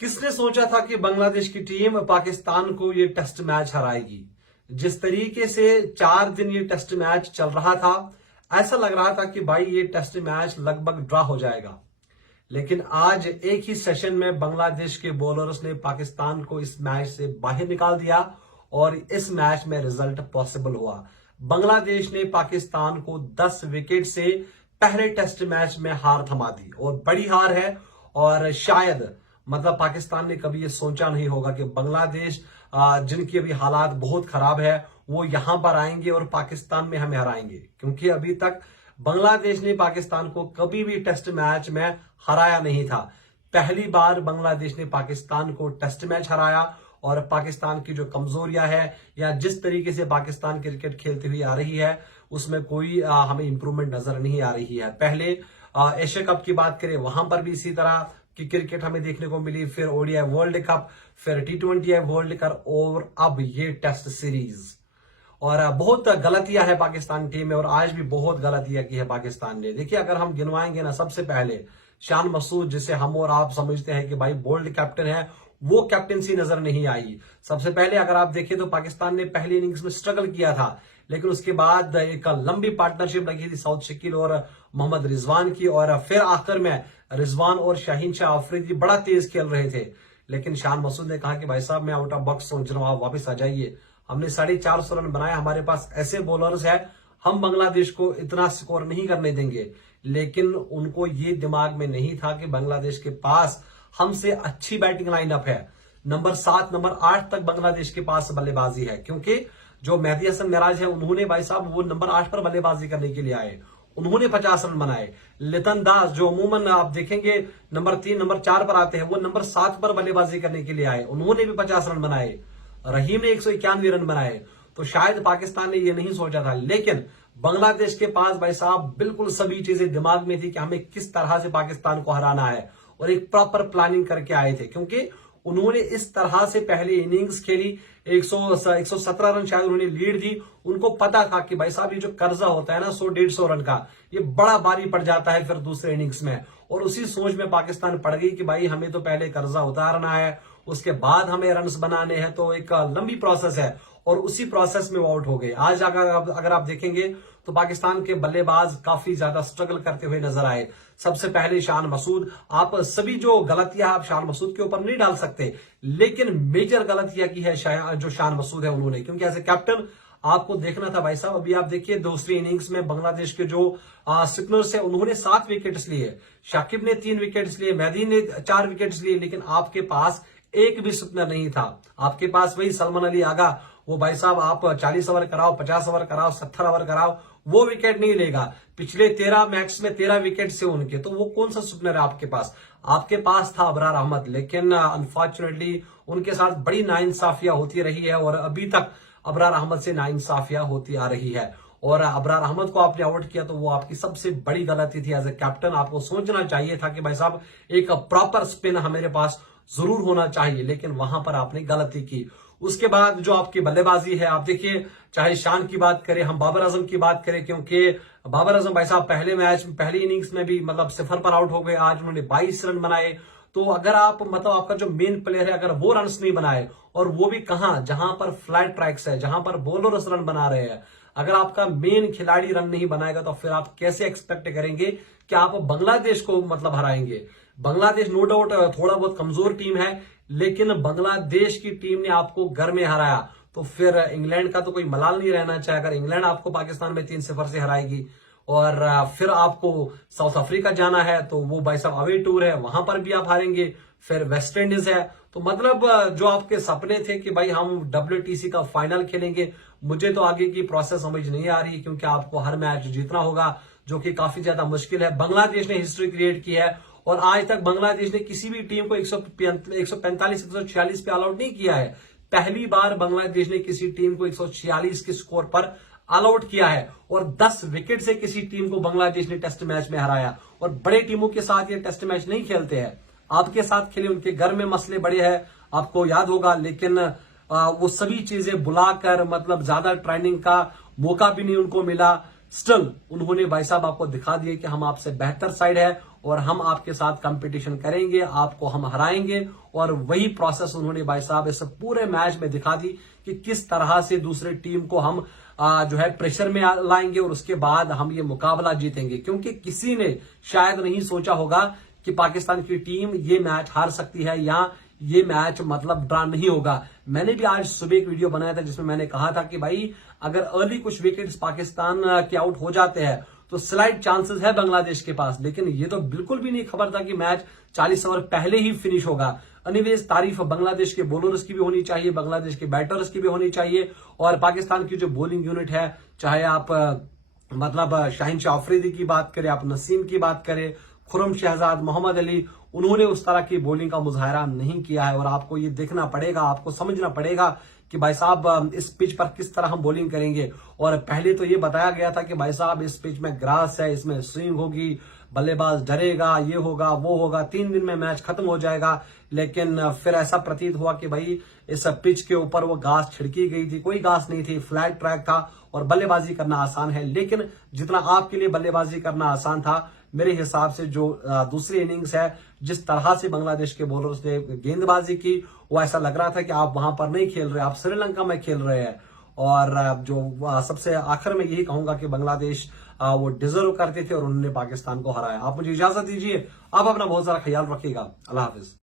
किसने सोचा था कि बांग्लादेश की टीम पाकिस्तान को ये टेस्ट मैच हराएगी। जिस तरीके से 4 दिन ये टेस्ट मैच चल रहा था, ऐसा लग रहा था कि भाई ये टेस्ट मैच लगभग ड्रॉ हो जाएगा। लेकिन आज एक ही सेशन में बांग्लादेश के बॉलर्स ने पाकिस्तान को इस मैच से बाहर निकाल दिया और इस मैच में रिजल्ट पॉसिबल हुआ। बांग्लादेश ने पाकिस्तान को 10 विकेट से पहले टेस्ट मैच में हार थमा दी और बड़ी हार है। और शायद पाकिस्तान ने कभी ये सोचा नहीं होगा कि बांग्लादेश जिनकी अभी हालात बहुत खराब है वो यहां पर आएंगे और पाकिस्तान में हमें हराएंगे, क्योंकि अभी तक बांग्लादेश ने पाकिस्तान को कभी भी टेस्ट मैच में हराया नहीं था। पहली बार बांग्लादेश ने पाकिस्तान को टेस्ट मैच हराया और पाकिस्तान की जो कमजोरियां है या जिस तरीके से पाकिस्तान क्रिकेट खेलती हुई आ रही है उसमें कोई हमें इंप्रूवमेंट नजर नहीं आ रही है। पहले एशिया कप की बात करें, वहां पर भी इसी तरह की क्रिकेट हमें देखने को मिली, फिर ओडीआई वर्ल्ड कप, फिर T20 वर्ल्ड कप और अब ये टेस्ट सीरीज। और बहुत गलतियां है पाकिस्तान टीम में और आज भी बहुत गलतियां की है पाकिस्तान ने। देखिए, अगर हम गिनवाएंगे ना, सबसे पहले शान मसूद, जिसे हम और आप समझते हैं कि भाई बोल्ड कैप्टन है, वो कैप्टनसी नजर नहीं आई। सबसे पहले अगर आप देखें तो पाकिस्तान ने पहली इनिंग्स में स्ट्रगल किया था, लेकिन उसके बाद एक लंबी पार्टनरशिप लगी थी साउथ शकील और मोहम्मद रिजवान की, और फिर आखिर में रिजवान और शाहीन शाह अफरीदी बड़ा तेज खेल रहे थे। लेकिन शान मसूद ने कहा कि भाई साहब, मैं आउट ऑफ बॉक्स सोच रहा हूं, आप वापस आ जाइए। हमने 450 रन बनाए, हमारे पास ऐसे बॉलर्स है, हम बांग्लादेश को इतना स्कोर नहीं करने देंगे। लेकिन उनको ये दिमाग में नहीं था कि बांग्लादेश के पास हमसे अच्छी बैटिंग लाइनअप है। नंबर 7 नंबर 8 तक बांग्लादेश के पास बल्लेबाजी है, क्योंकि जो मेहदी हसन मिराज है उन्होंने भाई साहब वो नंबर 8 पर बल्लेबाजी करने के लिए आए, उन्होंने 50 रन बनाए। लितन दास, जो अमूमन आप देखेंगे नंबर 3 नंबर 4 पर आते हैं, वो नंबर 7 पर बल्लेबाजी करने के लिए आए, उन्होंने भी 50 रन बनाए। रहीम ने 191 रन बनाए। तो शायद पाकिस्तान ने ये नहीं सोचा था, लेकिन बांग्लादेश के पास भाई साहब बिल्कुल सभी चीजें दिमाग में थी कि हमें किस तरह से पाकिस्तान को हराना है, और एक प्रॉपर प्लानिंग करके आए थे, क्योंकि उन्होंने इस तरह से पहली इनिंग्स खेली। 117 रन शायद उन्होंने लीड दी। उनको पता था कि भाई साहब ये जो कर्जा होता है ना 100-150 रन का, ये बड़ा भारी पड़ जाता है फिर दूसरे इनिंग्स में। और उसी सोच में पाकिस्तान पड़ गई कि भाई हमें तो पहले कर्जा उतारना है, उसके बाद हमें रन्स बनाने हैं, तो एक लंबी प्रोसेस है, और उसी प्रोसेस में वो आउट हो गए। आज अगर आप देखेंगे तो पाकिस्तान के बल्लेबाज काफी ज्यादा स्ट्रगल करते हुए नजर आए। सबसे पहले शान मसूद, आप सभी जो गलतियां आप शान मसूद के ऊपर नहीं डाल सकते, लेकिन मेजर गलतियां की है जो शान मसूद है उन्होंने, क्योंकि एज ए कैप्टन आपको देखना था भाई साहब। अभी आप देखिए दूसरी इनिंग्स में बांग्लादेश के जो स्पिनर्स है उन्होंने 7 विकेट्स लिए, शाकिब ने 3 विकेट्स लिए, मेहदी ने 4 विकेट्स लिए, लेकिन आपके पास एक भी स्पिनर नहीं था। आपके पास वही सलमान अली आगा, वो भाई साहब आप 40 ओवर कराओ, 50 ओवर कराओ, 70 ओवर कराओ, वो विकेट नहीं लेगा। पिछले 13 मैच में 13 विकेट से उनके, तो वो कौन सा स्पिनर है आपके पास? आपके पास था अबरार अहमद, लेकिन अनफॉर्चुनेटली उनके साथ बड़ी नाइंसाफियां होती रही है और अभी तक अबरार अहमद से नाइंसाफियां होती आ रही है। और अबरार अहमद को आपने आउट किया तो वो आपकी सबसे बड़ी गलती थी। एज ए कैप्टन आपको सोचना चाहिए था कि भाई साहब एक प्रॉपर स्पिन हमारे पास जरूर होना चाहिए, लेकिन वहां पर आपने गलती की। उसके बाद जो आपकी बल्लेबाजी है, आप देखिए, चाहे शान की बात करें, हम बाबर आजम की बात करें, क्योंकि बाबर आजम भाई साहब पहले मैच पहली इनिंग्स में भी 0 पर आउट हो गए। आज उन्होंने 22 रन बनाए। तो अगर आप आपका जो मेन प्लेयर है, अगर वो रन्स नहीं बनाए, और वो भी कहां, जहां पर फ्लैट ट्रैक्स है, जहां पर बॉलर्स रन बना रहे हैं, अगर आपका मेन खिलाड़ी रन नहीं बनाएगा तो फिर आप कैसे एक्सपेक्ट करेंगे कि आप बांग्लादेश को हराएंगे? बांग्लादेश नो डाउट थोड़ा बहुत कमजोर टीम है, लेकिन बांग्लादेश की टीम ने आपको घर में हराया, तो फिर इंग्लैंड का तो कोई मलाल नहीं रहना चाहिए अगर इंग्लैंड आपको पाकिस्तान में 3-0 से हराएगी। और फिर आपको साउथ अफ्रीका जाना है, तो वो भाई साहब अवे टूर है, वहां पर भी आप हारेंगे। फिर वेस्ट इंडीज है, तो जो आपके सपने थे कि भाई हम WTC का फाइनल खेलेंगे, मुझे तो आगे की प्रोसेस समझ नहीं आ रही, क्योंकि आपको हर मैच जीतना होगा, जो कि काफी ज्यादा मुश्किल है। बांग्लादेश ने हिस्ट्री क्रिएट की है और आज तक बांग्लादेश ने किसी भी टीम को 145-146 पे ऑल आउट नहीं किया है। पहली बार बांग्लादेश ने किसी टीम को 146 के स्कोर पर ऑल आउट किया है, और 10 विकेट से किसी टीम को बांग्लादेश ने टेस्ट मैच में हराया। और बड़े टीमों के साथ ये टेस्ट मैच नहीं खेलते हैं, आपके साथ खेले, उनके घर में मसले बड़े हैं, आपको याद होगा। लेकिन वो सभी चीजें बुलाकर ज्यादा ट्रेनिंग का मौका भी नहीं उनको मिला, स्टिल उन्होंने भाई साहब आपको दिखा दिया कि हम आपसे बेहतर साइड है और हम आपके साथ कंपटीशन करेंगे, आपको हम हराएंगे। और वही प्रोसेस उन्होंने भाई साहब इस पूरे मैच में दिखा दी कि किस तरह से दूसरे टीम को हम जो है प्रेशर में लाएंगे और उसके बाद हम ये मुकाबला जीतेंगे। क्योंकि किसी ने शायद नहीं सोचा होगा कि पाकिस्तान की टीम ये मैच हार सकती है या ये मैच मतलब ड्रा नहीं होगा। मैंने भी आज सुबह एक वीडियो बनाया था जिसमें मैंने कहा था कि भाई अगर अर्ली कुछ विकेट्स पाकिस्तान के आउट हो जाते हैं तो स्लाइड चांसेस है बांग्लादेश के पास, लेकिन ये तो बिल्कुल भी नहीं खबर था कि मैच 40 ओवर पहले ही फिनिश होगा। एनीवेज तारीफ बांग्लादेश के बॉलर्स की भी होनी चाहिए, बांग्लादेश के बैटर्स की भी होनी चाहिए और पाकिस्तान की जो बॉलिंग यूनिट है, चाहे आप मतलब शाहीन शाह अफरीदी की बात करें, आप नसीम की बात करें, खुरम शहजाद, मोहम्मद अली, उन्होंने उस तरह की बॉलिंग का मुजाहरा नहीं किया है। और आपको ये देखना पड़ेगा, आपको समझना पड़ेगा कि भाई साहब इस पिच पर किस तरह हम बॉलिंग करेंगे। और पहले तो ये बताया गया था कि भाई साहब इस पिच में ग्रास है, इसमें स्विंग होगी, बल्लेबाज डरेगा, ये होगा वो होगा, 3 दिन में मैच खत्म हो जाएगा। लेकिन फिर ऐसा प्रतीत हुआ कि भाई इस पिच के ऊपर वो घास छिड़की गई थी, कोई घास नहीं थी, फ्लैट ट्रैक था और बल्लेबाजी करना आसान है। लेकिन जितना आपके लिए बल्लेबाजी करना आसान था, मेरे हिसाब से जो दूसरी इनिंग्स है, जिस तरह से बांग्लादेश के बॉलर्स ने गेंदबाजी की, वो ऐसा लग रहा था कि आप वहां पर नहीं खेल रहे, आप श्रीलंका में खेल रहे हैं। और जो सबसे आखिर में यही कहूंगा कि बांग्लादेश वो डिजर्व करते थे और उन्होंने पाकिस्तान को हराया। आप मुझे इजाजत दीजिए, आप अपना बहुत सारा ख्याल रखिएगा। अल्लाह हाफिज।